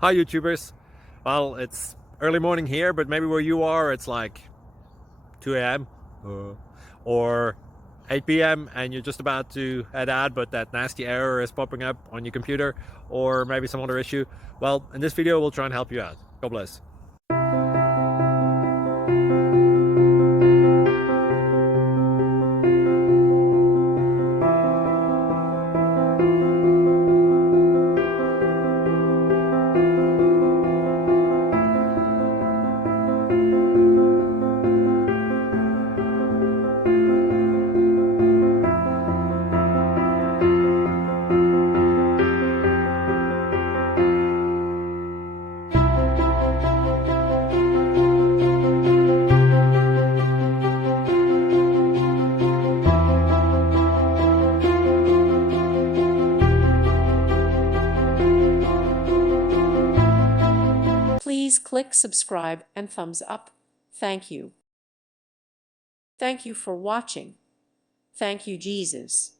Hi YouTubers. Well, it's early morning here, but maybe where you are it's like 2 a.m. Or 8 p.m. and you're just about to head out, but that nasty error is popping up on your computer, or maybe some other issue. Well, in this video we'll try and help you out. God bless. Please click subscribe and thumbs up. Thank you. Thank you for watching. Thank you, Jesus.